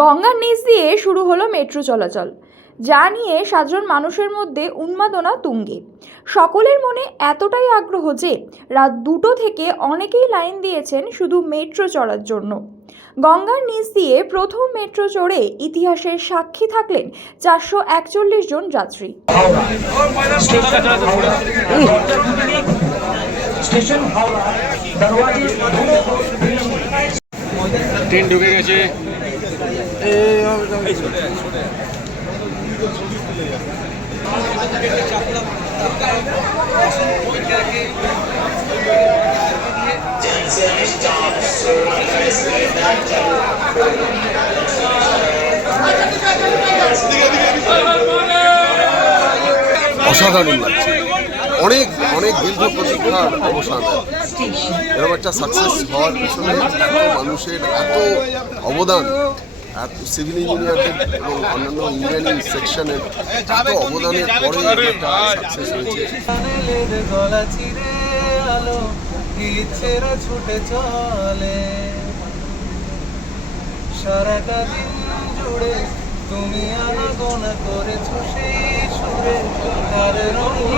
গঙ্গার নিচ দিয়ে শুরু হলো মেট্রো চলাচল, যা নিয়ে সাধারণ মানুষের মধ্যে উন্মাদনা তুঙ্গে। সকলের মনে এতটাই আগ্রহ যে রাত দুটো থেকে অনেকেই লাইন দিয়েছেন শুধু মেট্রো চড়ার জন্য। গঙ্গার নিচ দিয়ে প্রথম মেট্রো চড়ে ইতিহাসের সাক্ষী থাকলেন চারশো একচল্লিশ জন যাত্রী। ট্রেন ঢুকে গেছে। অসাধারণ লাগছে। অনেক অনেক দীর্ঘ প্রতীক্ষার অবসান। এরকম একটা সাকসেস হওয়ার পিছনে এত মানুষের এত অবদান। এত সিভিল ইঞ্জিনিয়ারদের এবং অন্যান্য ইঞ্জিনিয়ারিং সেকশনের এত অবদানের পরে একটা সাকসেস হয়েছে। তুমি আনাগোনা করেছ সেই সুরে, তার রঙিন